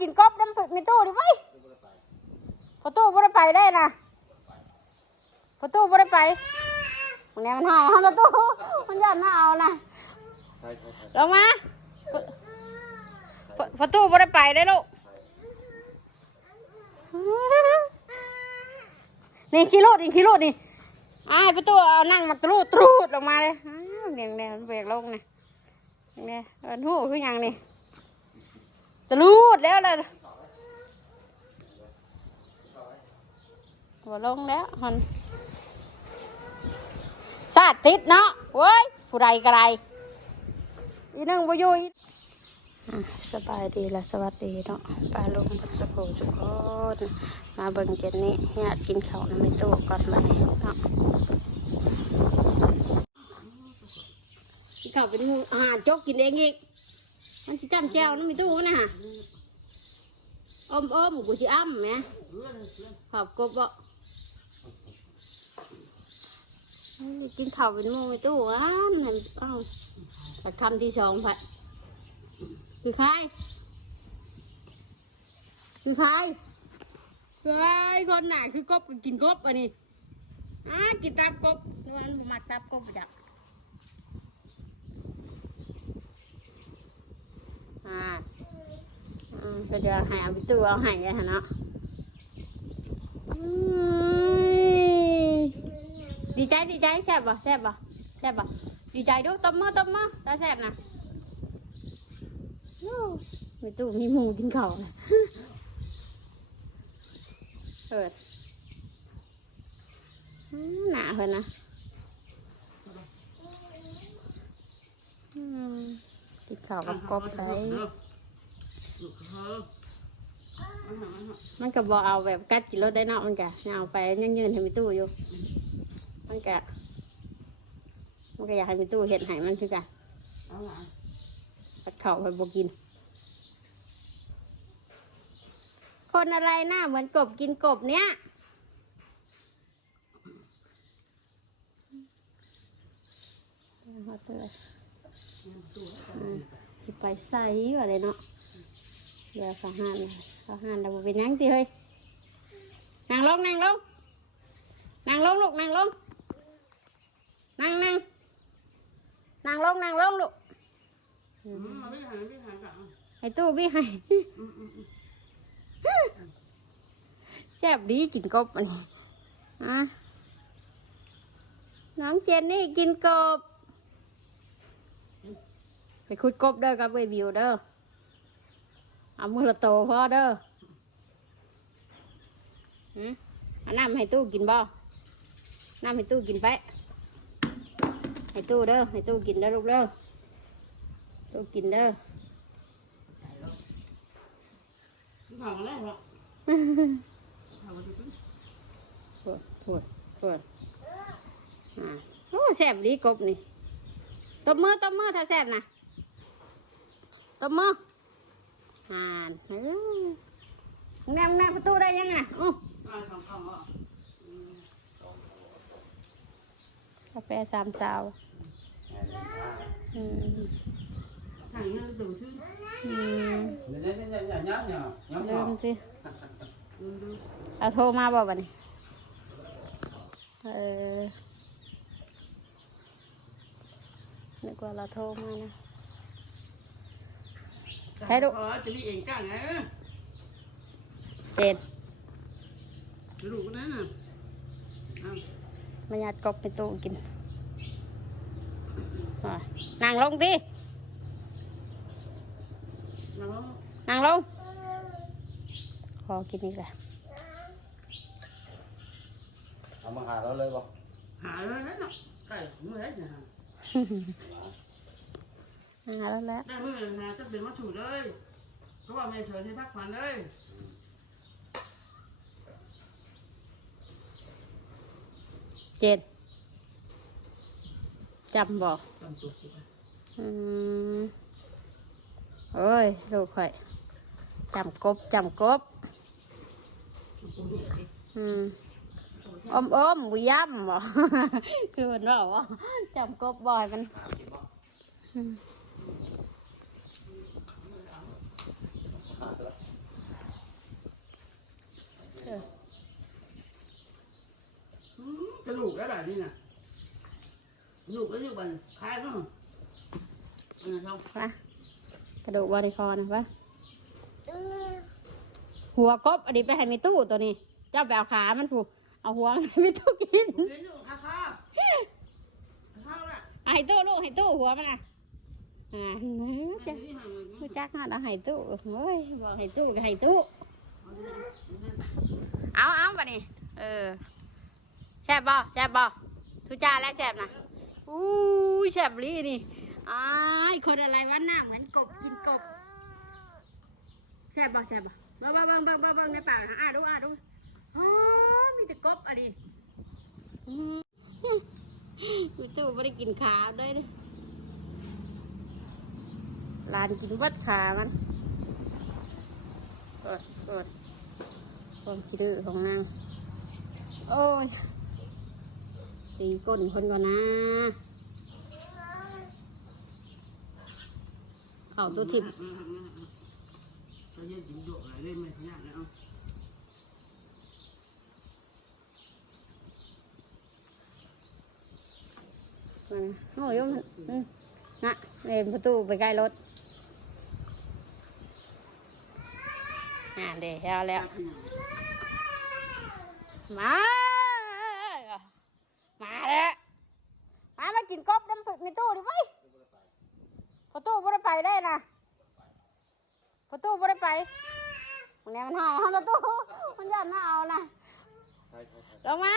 กินกบน้ำในตู้ดิไว้ยประตูบ่ได้ไปได้นะประตูบ่ได้ไปมันแน่มันหายเอาประตู้มันยันน่าเอานะลงมาประประตูบ่ได้ไปได้ลูกนี่ขี้โลดนี่ขี้โลดนี่อ้ายประตูเอานั่งมาตรูดตรูดลงมาเลยอ้าวเนียงแนเบรกลงนะเนี่ยมันหูคือหยังนี่ รูดแล้วเลยหัวลงแล้วฮอนสาดติดเนาะเว้ยผู้ใดกระไรอีนึงบ่อยู่อีสบายดีและสวัสดีเนาะปลาลุงพัสโขทุกคนมาเบิ่งเจนนี่ญาติกินข้าวน้ำไม่ตู้ก่อนมาเนาะกินข้าวเป็นอาหารจกกินเองอีก มันสิจำแจวน้ำไม่ตู้นะฮะอมอมกูสิอ้ำแหมขอบกบบ่เอ้ยกินข้าวเป็นมูไม่ตู้อ้านเห็นเอ้าแต่คำที่สองไปคือใครคือใครคือใครคนไหนคือกบกินกบอันนี้อ่ากินตับกบนี่มันมักตับกบประจัก อ่าอืมก็จะให้เอาไปตู้เอาให้เลยฮะเนาะดีใจดีใจแซ่บบ่แซ่บบ่แซ่บบ่ดีใจดูตบมือตบมือตาแซ่บนะอ้ไม่ตู้มีหมูกินข้าวเปิดหนาเพิ่นนะอืม กินข้าวกับกบไปมันก็บอกเอาแบบกัดกินรถได้เนาะมันกะเอาไปยังยืนให้มีตู้อยู่ มันกะมันก็อยากให้มีตู้เห็ดให้มันคือกันตัดเข่าไปบกิน คนอะไรหน้าเหมือนกบกินกบเนี้ยเอาเถอะอืมสิ ไปใส่อะไรเนาะเดี๋ยวสาหานสาหานเราบ่เป็นหยังสิเฮ้ยนั่งลงนั่งลงนั่งลงลูกนั่งลงนั่งนั่งนั่งลงนั่งลงลูกให้ตู้พี่ให้แซ่บดีกินกบอันนี้อะน้องเจนนี่กินกบ ไปคุดกบเด้อกับเบบิวเด้อเอามือละโตพอเด้อหืมเอาน้ำให้ตู้กินบ่น้ำให้ตู้กินไปให้ตู้เด้อให้ตู้กินเด้อลูกเด้อตู้กินเด้อปวดปวดปวดอ่าโอ้แซ่บดีกบนี่ตบมือตบมือถ้าแซ่บนะต บมืออ่านเอ้ยแนมแนมประตูได้ยังไงอู้กาแฟสามเจ้าอืมอืมเนี่ยเนี่ยเนี่ยเนี่ยเนี่ยเนี่ยเนี่ยเริ่มสิเอาโทรมาบอกบันนี้เออนึกว่าเราโทรมานะ ใช่ลูกจะมีเองจ้างไงเจ็ดลูกนะมายัดกบไปตู้กินอะนั่งลงดิน้องนั่งลง ขอกินอีกแล้วเอามาหาเราเลยบ่หาแล้วนะไก่เมื่อไรเนี่ย อ่าแล้วแล้วได้เมื่อหาจะเป็นมาถูเลยเพราะว่าไม่เฉยให้พักผ่อนเลยเจ็ดจำบอกจำตัวอืมเอ้ยลูกข่อยจำกบจำกบอืมอมอมบุย่ำบ่คือมันบอกว่าจำกบบ่อยมัน นี่น่ะลูกก็ลูกบันคล้ายกันอันนั้นเขาปะกระดูกบริคอนะปะหัวกบอันนี้ไปให้มีตู้ตัวนี้ เจ้าไปเอาขา มันผูกเอาหัวมันให้มีตู้กินเล่นอยู่ข้าวข้าวข้าวน่ะเอาให้ตู้ลูกให้ตู้หัวมันอะอ่าจะนี่มันรู้จักฮะเอาให้ตู้เฮ้ยบอกให้ตู้ก็ให้ตู้ เอาเอาบัดนี้เออ แซ่บบ่แซ่บบ่ทุจ้าแล้วแซ่บนะอู้แซ่บลีนี่อ้ายคนอะไรวะหน้าเหมือนกบกินกบแซ่บบ่แซ่บบ่เบิ่งเบิ่งเบิ่งเบิ่งเบิ่งในปากนะอะดูอะดูอ๋อมีแต่กบอะดิอื้อมีตู้ไม่ได้กินขาด้วยดิลานกินวัดขามันกดกดความคิดดื้อของนางโอ้ย สีก้นคนก่อนนะเข่าตัวทิพย์โดดอะไรเล่นไม่ขนาดนั้นเอามันโยมันนะเล่นประตูไปใกล้รถอ่าเดี๋ยวแล้วมา มากินกบน้ำผึกในตู้ดิเว้ยประตูไม่ได้ไปได้นะประตู ไปมันเนี่ยมันหายเอาประตูมันยันน่าเอานะลงมา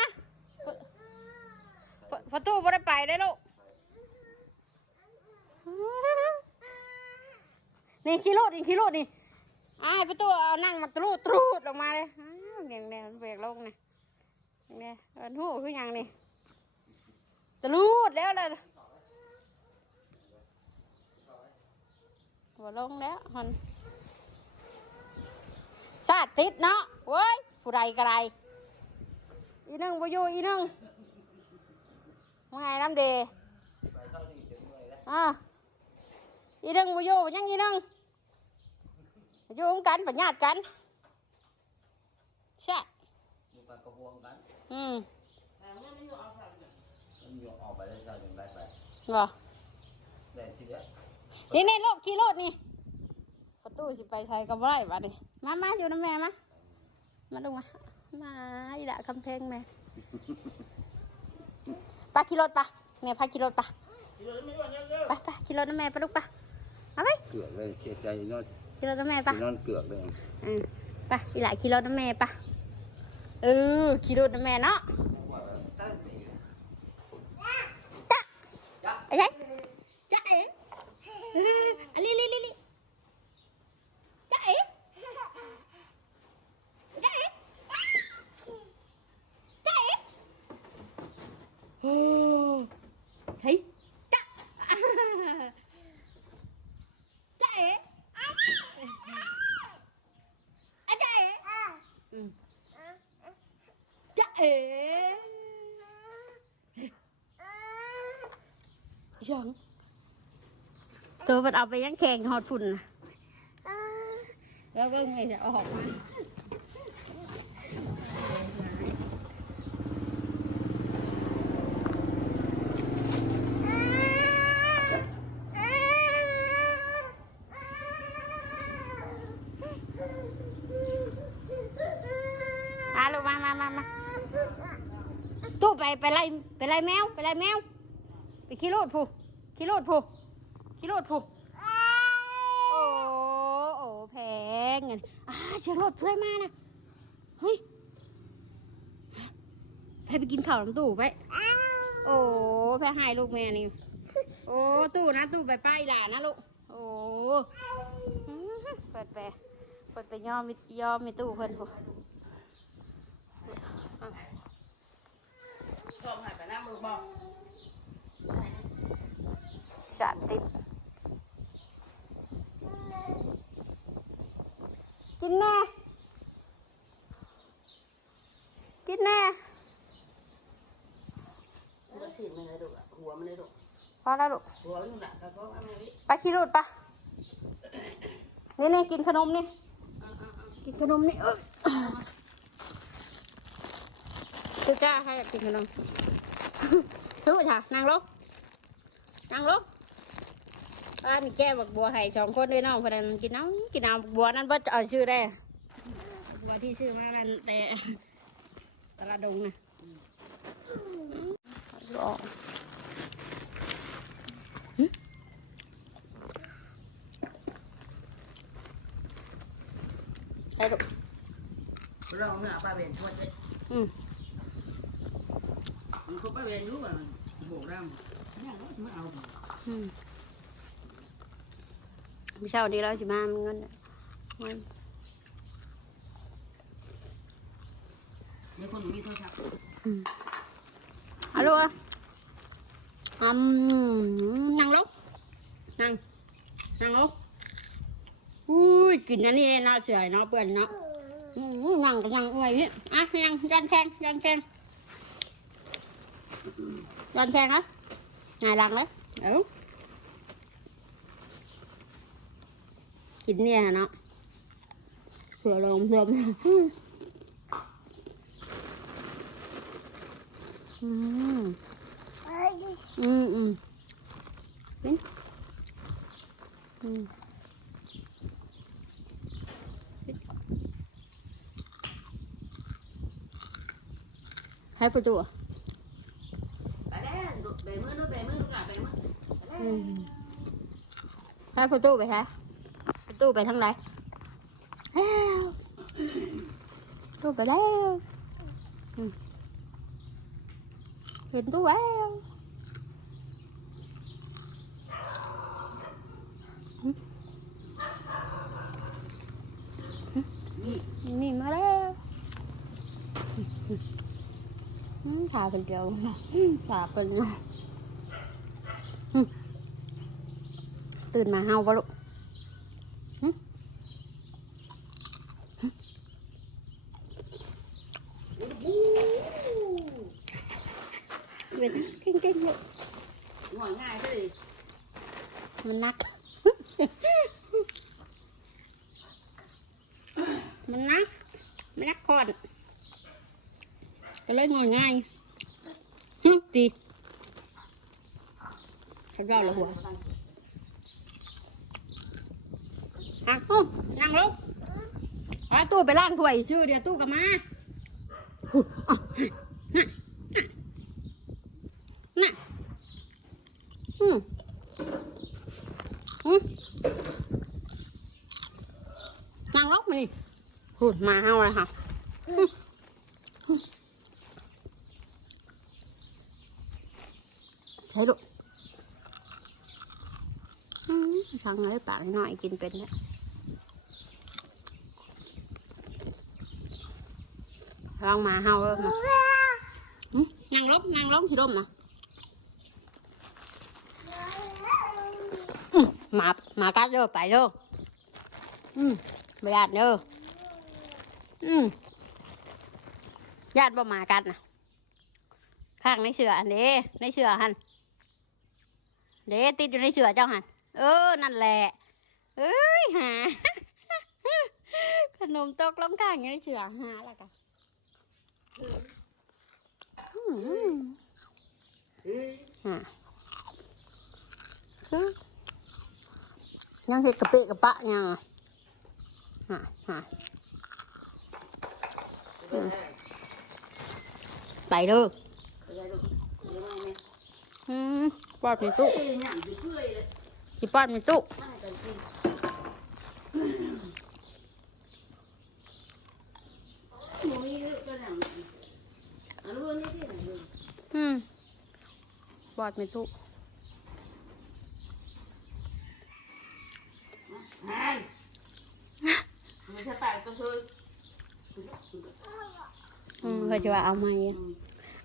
ประประตูไม่ได้ไปได้ลูกนี่ขี้โลดนี่ขี้โลดนี่อ้าประตูเอานั่งมาตรูดตรูดลงมาเลยอ้าวเนียงแนเบรกลงนะเนี่ยอันหูคือหยังนี่ตรูดแล้วเลยหัวลงแล้วฮอน สาดติดเนาะเว้ยผู้ใดกระไรอีหนึ่งบ่อยู่อีหนึ่งว่าไงน้ำเดไปเท่านี้ถึงเลยแล้วอ่าอีหนึ่งบ่อยู่ยังอีหนึ่งอยู่ร่วมกันปัญญาติกันใช่อยู่กันก็ห่วงกันอืมมันอยู่ออกไปได้ใช่ถึงได้ไปเหรอแต่ทีเดียวนี่นี่โลกขี่รถนี่ประ ตูสิไปใช้กับไรบ้านี่มามาอยู่นะแม่มามาลงมามาอีละคำเพลงแม่ไปขี่รถปะแม่พาขี่รถปะเดี๋ยวไม่ว่าเร็วไปไปขี่รถนะแม่ไปลูกปะมาไปเกือกเลยเสียใจนอนขี่รถนะแม่ปะนอนเกือกเลยอืมไปอีละขี่รถนะแม่ปะเออขี่รถนะแม่เนาะจ้ะไอ้ใช่จ้ะเอ๋อะลิลิลิลิจ้ะเอ๋จ้ะเอ๋จ้ะเอ๋โอ้เฮ้ยจ้ะจ้ะเอ๋อาจ้ะเอ๋อืมจ้ะเอ๋ ยังตัวมันเอาไปยังแข่งฮอดฝุ่นนะแล้วก็ไงจะเอาออกมาอะลูกมามามามาตู้ไปไปไล่ไปไล่แมว ไปไล่แมว ไปขี่รถผู้ขี่รถผู้ขี่รถผู้โอ้โอ้แพงเงินอ่าเสียงรถเพื่อนมานะเฮ้ยไปไปกินข้าวน้ำตู้ไปโอ้แพ้หายลูกแม่นี่โอ้ตู้นะตู้ไปป้ายหลานนะลูกโอ้อื้อเปิดไปเปิดไปยอมมิยอมมีตู้เพิ่นผู้ๆก็หายไปหน้ามือบอก สาดติด กินแน่ กินแน่หัวฉีดมันเลยดูหัวมันเลยดูพอแล้วลูกหัวมันหนักกระเพาะอะไรนี่ไปขี่รูดปะนี่นี่กินขนมนี่ กินขนมนี่เออจะจ้าให้กินขนมทุกท่ะนั่งลง นั่งลงบ้านแก้บักบัวให้สองคนด้วยน้องเพนนันกินน้ำกินน้ำบักบัวนั่นว่าจะเอาชื่อได้บัวที่ซื้อมานั่นแต่ตลาดดงนะเอาออกหึไปลูกเราเนี่ยป้าเบนชดเลยอืมมันเขาป้าเบนรู้ว่าโบกร่าง เนี่ยไม่เอาอืมไม่เช่าดีแล้วสิมาเงินน่ะเงินมีคนมีโทรศัพท์ฮัลโหลอืมนั่งลงนั่งนั่งลงอุ้ยกินอันนี้เนาะเสือเนาะเปื่อนเนาะอืมนั่งก็นั่งอวยนี่อะยังยันแทงยันแทงยันแทงนะ งายหลังเลยเอ้ากินเนี่ยเนาะเสือลงเสือมาอืมอืมอืมเป็นอืมให้ประตูอะไปแล้วเบมือนู้เบมือลูกหลานเบมืออืมให้ประตูไปฮะประตูไปทางไหนแล้วปรตูไปแล้วเห็นตู้แล้วนี่มาแล้วอืมถ่ายคนเดียวถ่ายคนเดียวอืม ตื่นมาเฮาปะลูกหึเป็นเก่งๆเลย ง่ายง่ายสิ มันนัก มันนัก มันนักคอนก็เลยงอยง่ายฮึตีเขาเล่าละหัวอะตู้ นั่งลงเอาตู้ไปล้างถ้วยชื่อเดี๋ยวตู้กลับมาน่ะอืมอืมนั่งลกมานี่หุ่นมาเฮาเลยค่ะใช่ลูกอืมฟังเลยปากหน่อยกินเป็นเนี่ย ลองมาเฮาเลยมาอืมนั่งลกนั่งลกสิดมอะมหมาหมากัดเด้อไปเด้ออืมไม่ญาติเด้ออืมญาติบ่หมากัดนะข้างในเสืออันเด้ในเสือหันเด้ติดอยู่ในเสือเจ้าหันเออ นั่นแหละเอ้ยหาขนมตกลงข้างอยู่ในเสือหาแล้วกัน ยหาคือยังเห็ดกระเปะกระปะยังอะฮะฮะไปเด้ออืมปอดมีตู้เอ้ยหนังจะเปื่อยเลยจีปอดมีตู้มากันกินหมูนี่ก็หนัง อันนู้นนี่ที่ไหนเลยอืมปอดมีตู้แม่ไม่ใช่ปากก็ช่วยอืมเขาจะว่าเอามาอีก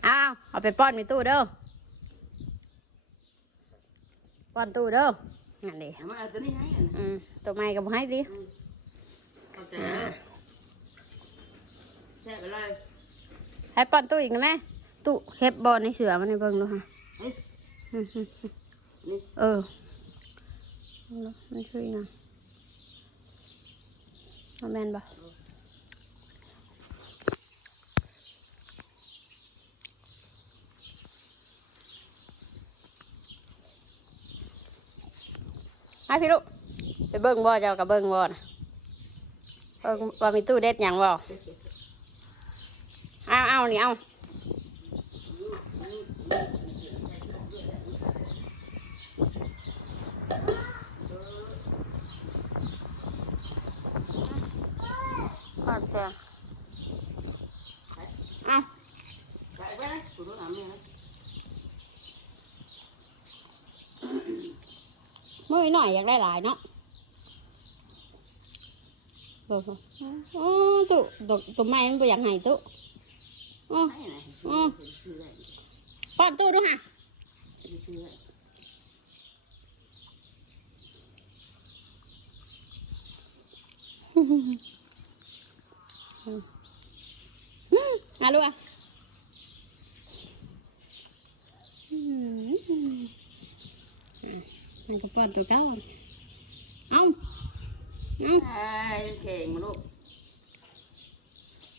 อ้าวเอาไปป้อนมีตู้เด้อป้อนตู้เด้อนั่นดิมันเอาตัวนี้ให้อืมตัวไม่กับให้ดิเข้าใจ แซ่บอะไรให้ปอนตู้อีกไหมตู้เฮ็บบอลในเสือมันในเบิ้งดูค่ะเออไม่ช่วยงานเอาแมนบ่ไอพี่ลูกไปเบิ้งบ่เจ้ากับเบิ้งบ่นะเบิ้งบ่ามีตู้เด็ดอย่างบ่ เอาเอานี่เอาก่อนเสียงเอาใส่ไปกูต้องทำเนี่ยนะมือหน่อยอยากได้หลายเนาะโอ้โหอ๋อตุตัวตัวไม้มันบ่อยากให้ตุอ๋อไอ้ไหนซื้อได้ป้อนตู้ด้วยฮะซื้อได้มาลูกอะอืมอะมันก็ป้อนตัวเก้าอะเอาเอาไอ้เข่งมาลูก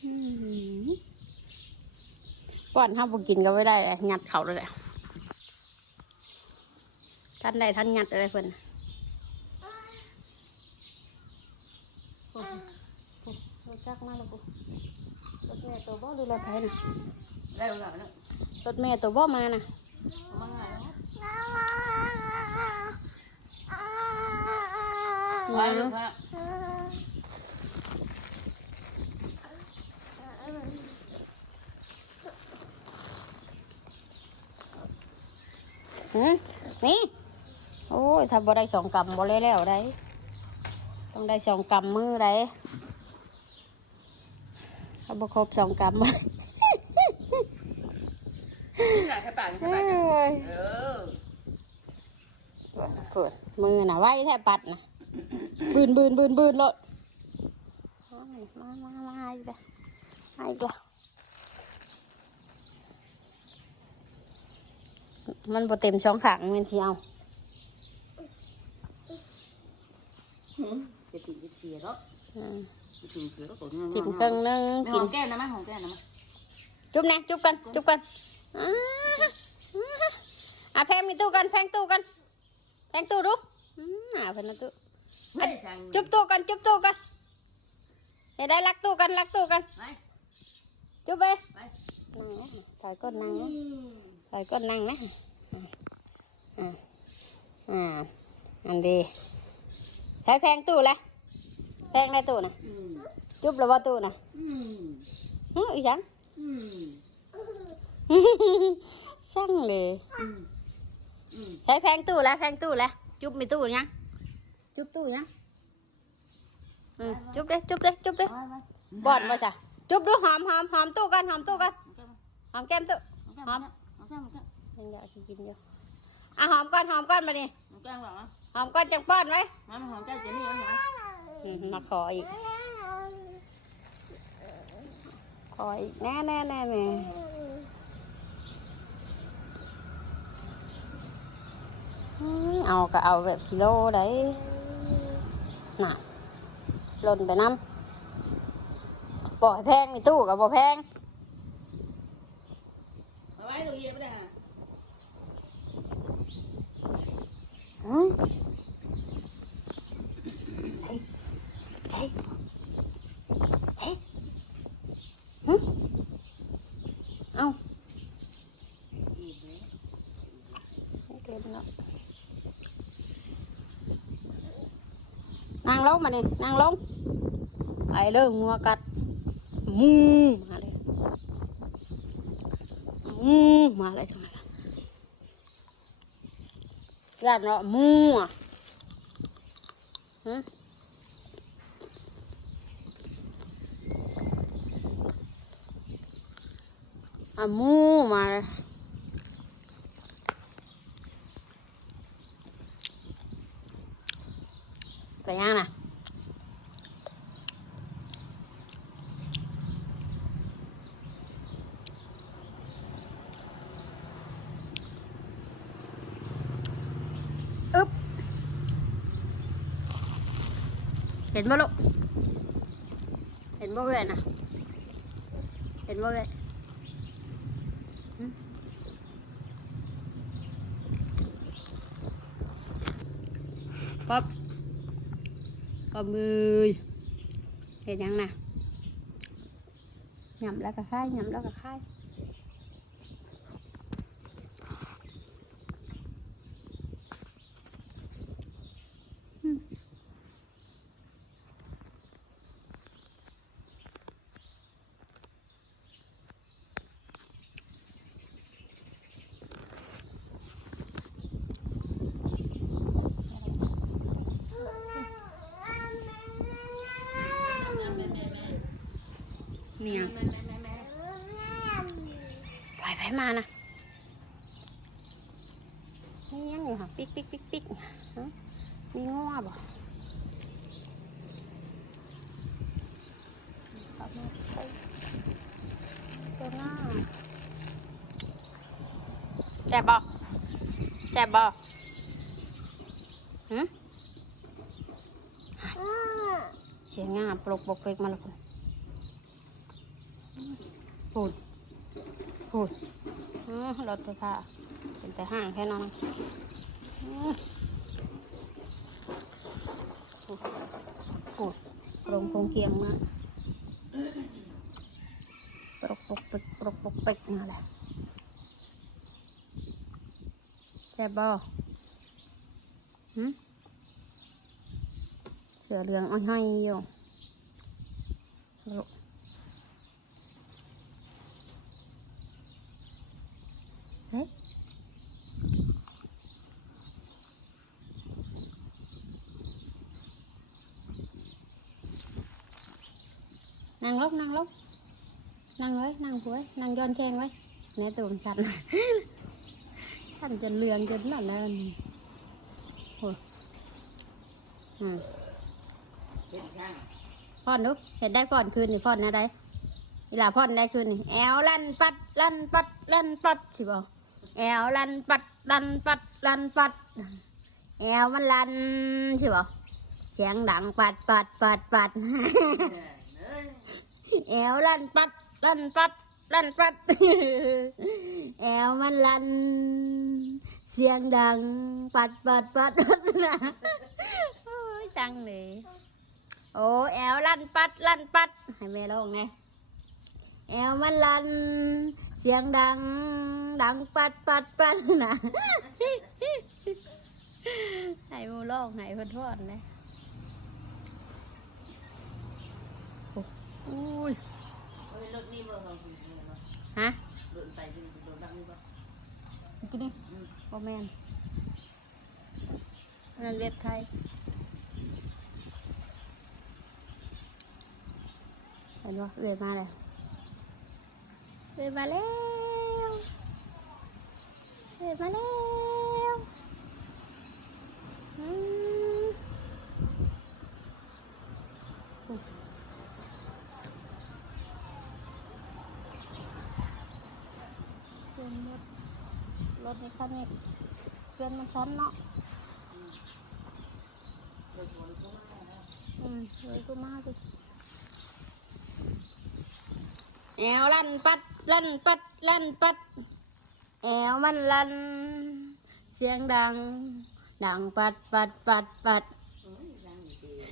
อืม ป้อนห้ามบ่กินก็ไม่ได้เลยงัดเขาเลยแหละท่านใดท่านงัดอะไรเพิ่นน่ะโอ้โหโอ้โหรถจักรมาแล้วกูรถแม่ตัวบ่ดูรถไถน่ะได้แล้วแล้วรถแม่ตัวบ่มาน่ะมาง่ายแล้ว อื ไป ม ลูกฮะ หืมนี่ โอ้ยถ้าบ่ได้สองกำบ่เลยแล้วได้ ต้องได้สองกำมือได้ถ้าบ่ครบสองกำนี่แหละแค่ปากแค่เอ้ปากยเออเปิดมือน่ะไว้แทบปัดน่ะบืนบืนบืนบืนเลยมามามาอีกแล้วมาอีกแล้ว มันบ่เต็มช่องขังแมันสิเอาจะติดจะเสียแล้วอืมจะติดเสียแล้วตัวนี้จิ้มเครื่องนึงไม่หกิอนมแก้มนะไหมหอมแก้มนะมั้ยจุ๊บนะจุ๊บกันจุ๊บกันอ่าอะแพงมีตู้กันแพงตู้กันแพงตู้ดูอืมอ่าเพิ่นนะตู้ไม่ใช่จุ๊บตู้กันจุ๊บตู้กันเดี๋ยวได้รักตู้กันรักตู้กันไปจุ๊บไปไปนั่งนะถอยก้นนั่งนะถ อยก้นนั่งนะอ่าอ่าอันดีใช้แพงตู้เลยแพงในตู้นะอืมจุ๊บหรือว่าตู้นะอืมฮึอีสังอืมสั่งเลยอืมอืมใช้แพงตู้แล้วแพงตู้แล้วจุ๊บมีตู้ยังจุ๊บตู้ยังอืมจุ๊บเลยจุ๊บเลยจุ๊บเลยไปไปบอดมาจ้ะจุ๊บดูหอมหอมหอมตู้กันหอมตู้กันหอมแก้มตู้หอม หอมแก้มหอมแก้มยังอยากกินอยู่อะหอมก้อนหอมก้อนมาดิหอมแก้มหรอหอมก้อนจังป้อนไว้มาหอมแก้มเจนี่เหรอมาขออีก ขออีกแน่แน่แน่แน่เอาก็เอาแบบกิโลได้น่ะล่นไปน้ำบ่ให้แพงมีตู้กับบ่อแพงาไว้ดูเยี่ยมเลยฮะอืมใช่ใช่ใช่หึเอาเกินแล้วนั่งลงมาเนี่ยนั่งลงไปเริ่มงัวกัดมู มาเลยมูมาเลยทำไมล่ะญาติเนาะมูอะฮะอะมูมาเลยไปยังน่ะ อึ๊บ เห็นบ่ลูก เห็นบ่เพื่อนะเห็นบ่เพื่อนป๊อบป๊อบมือเห็นยังนะหยำแล้วก็ค่ายหยำแล้วก็ค่ายอืม เมียไปไปมานะนี่ยังอยู่ค่ะปิ๊กปิ๊กปิ๊กปิ๊กฮะ มีง้อบ่กลับมาไปตัวหน้าแจ็บบ่แจ็บบ่หืมเสียงงาปลกปกเปกมาแล้วคุณพูดพูดอื้อรถไฟฟ้าเป็นแต่ห้างแค่นั้น อื้อพูดพูดโรงโครงเกียงมาปรกปกปิกปรกปกปิกมาแหละแจ็บบ่หืเสือเหลืองอ้อยห้อยอยู่เฮ้ย นั่งลงนั่งลงนั่งไว้นั่งไว้นั่งย้อนแข้งไว้ในตัวฉันฉันจนเลืองจนนั่นนั่นโอ้ยอืมเป็นพ่อนนุกเห็นได้พ่อนคืนนี่พ่อนอะไรเวลาพ่อนได้คืนนี่แอวลั่นปัดลั่นปัดลั่นปัดสิบอกแอวลั่นปัดลั่นปัดลั่นปัด แอวมันลั่นสิบอกเสียงดังปัดปัดปัดปัด แอวลั่นปัดลั่นปัดลั่นปัด แอวมันลั่น เสียงดัง ปัดปัดปัดปัดนะโอ้ยจังเลยโอ้แอวลั่นปัดลั่นปัดให้แม่ร้องไงแอวมันลั่น เสียงดัง ดังปัดปัดปัดนะให้มูร้องให้เพ่นทอดนะ อ้ยเฮ้ยรถนี่บ่ของคุณเนี่ยเนาะฮะเดินไปเดินโดนดังนี่บ่กินดิโอแมนอันนั้นเว็บไทยเห็นปะเว็บมาเลยเว็บมาแล้วเว็บมาแล้วอืมเพื่อนรถ รถในคันนี้เพื่อนมันชั้นเนาะอืมเลยก็มากดิแอวลั่นปัดลั่นปัดลั่นปัดแอวมันลั่นเสียงดัง ดังปัดปัดปัดปัดอยยังอยู่ดี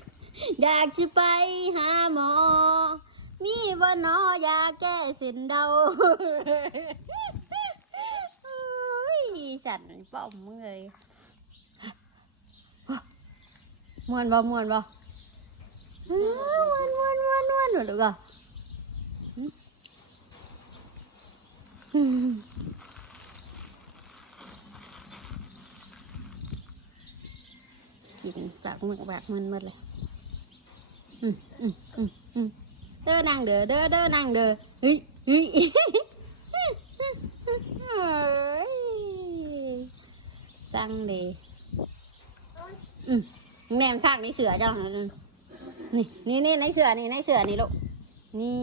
อยากจะไปหาหมอ มีบ่นอยาแก้ส้นเดา ฉันป้อมมึงเลยมวนบ่มวนบ่มวนมวนมวนมวนหนูดูก่อนอืมกินปากมึกปากมันหมดเลยอืมอืมอืมอืมเด้อนางเด้อเด้อเด้อนางเด้อเฮ้ยเฮ้ยเฮ้ย สั่งเดอืมแม่มข้างนี้เสือเจ้านี่นี่นี่ในเสือนี่ในเสือนี่ลูกนี่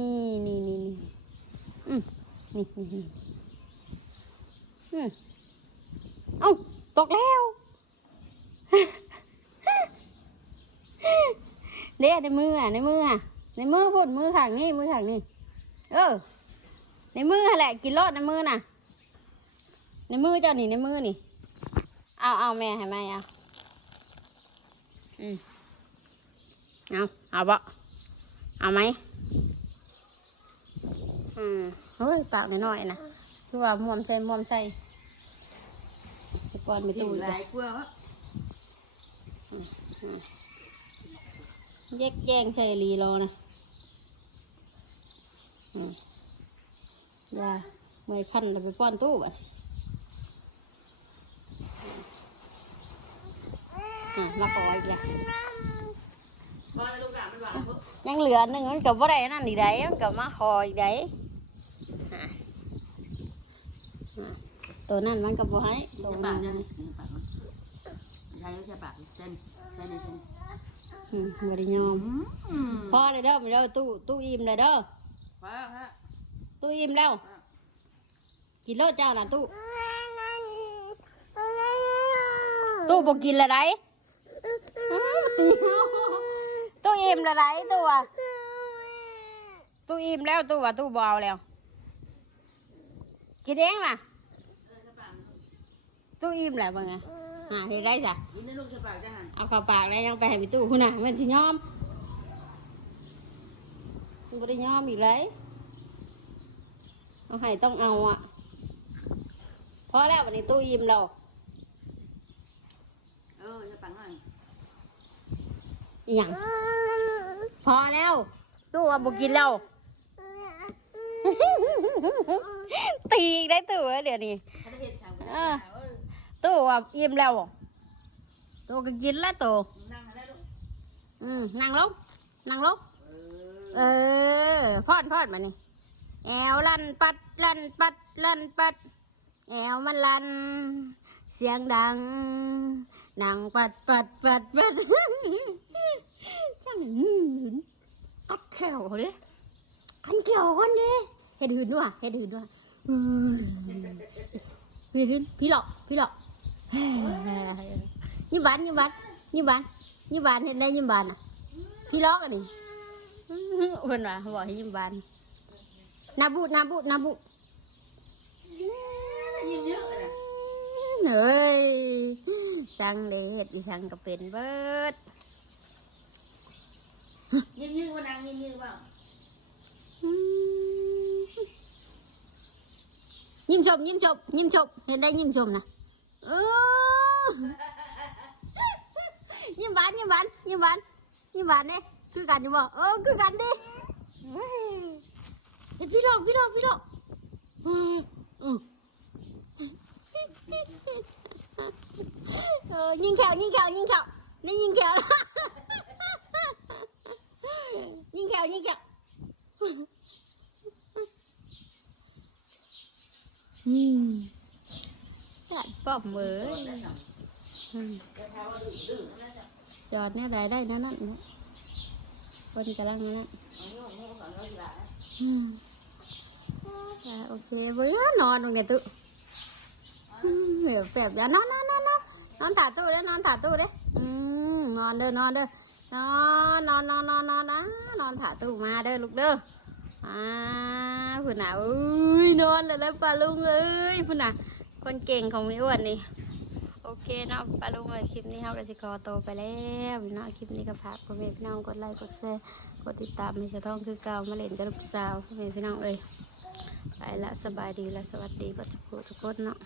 นี่นี่นี่อืมนี่นี่นี่อืมเอ้าตกแล้วเด้ในมืออะในมืออะในมือพุ่นมือข้างนี้มือข้างนี้เออ ในมือแหละกินรอดในมือน่ะ ในมือเจ้านี่ในมือนี่ เอาเอาแม่ให้แม่เอาอืมเอาเอาบ่เอาไหมอืมเฮ้ยปากน้อยๆนะคือว่าม่วมใส่ม่วมใส่ไปก่อนไปกิตู้นอีกหแล้ลายวกลัววะแยกแยงใส่รีรอนะอืมอย่าเมื่อยคันเราไปป้อนตู้บ่ะ อะมาขออีกแล้วบ้านลูกหลานมันหวังพวกยังเหลืออันหนึ่งมันกับว่าไรนั่นอีกไดมันกับมาคออีกไดอะอะตัวนั่นมันกับบ่ให้ตัวจะปานั้กนยังปากมันใช่ใช่ปากเส้นเส้นเส้นอืมบริยอมพอเลยเด้อไม่เด้อตู้ตู้อิ่มเลยเด้อว้าฮะตู้อิ่มแล้ว กินโลดเจ้าน่ะตู้ตู้บ่กินละไร ตู้อิ่มละไรตู้อะตู้อิ่มแล้วตู้ว่าตู้บ่เอาแล้วกินเองล่ะตู้อิ่มแหละว่าไงอ่าเฮ็ดได้จ้ะยิเอาเข้าปากแล้วยังไปให้ตู้คุณน่ะมันสิยอมมันบ่ได้ยอมอีกเลยเอาให้ต้องเอาอะพอแล้ววันนี้ตู้อิ่มแล้ว เออจะปากหน่อย อีหยังพอแล้วตู้ว่าบ่กินแล้ว ตีอีกได้ตู้เดี๋ยวนี้ถ้าได้เห็นฉากเออตู้ว่าอิ่มแล้วตู้ก็กินแล้วตู้นั่งได้ลูกอืมนั่งลงนั่งลงเออเออพอดพอดมานี่แอวลันปัดลันปัดลันปัด แอวมันลัน เสียงดัง นังปัดปัดปัดปัดจังหืนกัดแขวเลยขันเขียวคนเด้เฮ็ดหืนด้วยเฮ็ดหืนด้วยอืมเฮ็ดหืนพี่หลอกพี่หลอกยิ้มหวานยิ้มหวานยิ้มหวานยิ้มหวานเห็นได้ยิ้มหวานอะพี่ล็อกอันนี้เพิ่นว่าบอกให้ยิ้มหวานนาบุนาบุนาบุยินเยอะ เลยเฮ้ยสั่งเด็ดอีสั่งก็เป็นเบิดยิ้มยิ้มวันนางยิ้มยิ้มบ้างอืมยิ้มชมยิ้มชมยิ้มชมเห็นได้ยิ้มชมนะเออยิ้มหวานยิ้มหวานยิ้มหวานยิ้มหวานเนี่ยคือกันอยู่บ่เออคือกันดิเฮ้ยเห็นพี่หลอกพี่หลอกพี่หลอกเออ เออเออยิงแขวยิงแขวยิงแขวนี่ยิงแขวยิงแขวยิงแขวอืมจัดป้อม เว้ยอืมจอดเนี่ยได้ได้นั่นนั่นนี่นกำลังนั่นอืมอ่าโอเคเว้ยนอนตรงเนี้ยตุ๊อืมเดี๋ยวแฝบยานอนนอนนอนนอนนอนถ่าตู้เด้อนอนถ่าตู้เด้ออืมนอนเด้อนอนเด้อนอนนอนนอนนอนนอนนะนอนถ่าตู้มาเด้อลูกเด้ออ่าพุ่นน่ะเอ้ยนอนแล้วแล้วปลาลุงเอ้ยพุ่นน่ะ คนเก่งของมิอ้วนนี่โอเคเนาะปลาลุงเอ้ยคลิปนี้เขาก็สิขอโตไปแล้วเนาะคลิปนี้ก็ฝากพ่อแม่พี่น้องกดไลค์กดแชร์กดติดตามให้สะท้องคือเก่ามาเล่นกับลูกสาวพ่อแม่พี่น้องเอ้ยไปละสบายดีละสวัสดีปัจจุบันทุกคนเนาะ